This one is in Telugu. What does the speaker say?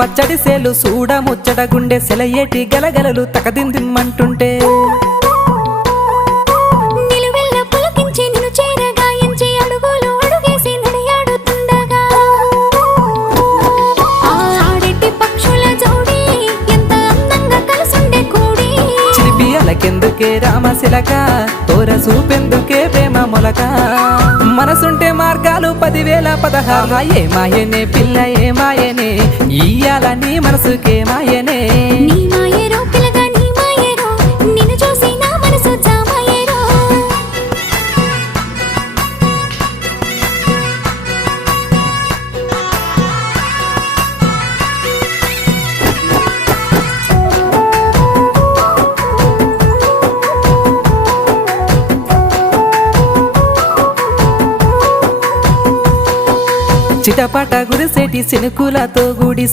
పచ్చడి సేలు సూడ ముచ్చట గుండె సెలయేటి గలగలలు తకదిందిమ్మంటుంటే నిలువెల్ల పులకించి నిన్ను చేరగాయించి అడుగులు అడుగేసి నడియాడుతుండగా ఆడెట్టి పక్షుల జోడి ఎంత అందంగా కలుసుండే కూడి చిలిపియలకెందుకే రామశిలక తోర చూపెందుకే ప్రేమ మొలక మనసుంటే మార్గాలు 10,016 ఏ మాయనే పిల్ల ఏ మాయనే ఇయ్యాల నీ మనసుకే మాయనే నీ మాయేరో పిల్లగా నీ మాయేరో నిన్ను చూసి నా మనసు జామాయేరో చిటపట గురిసేటి సినుకులతో గుడి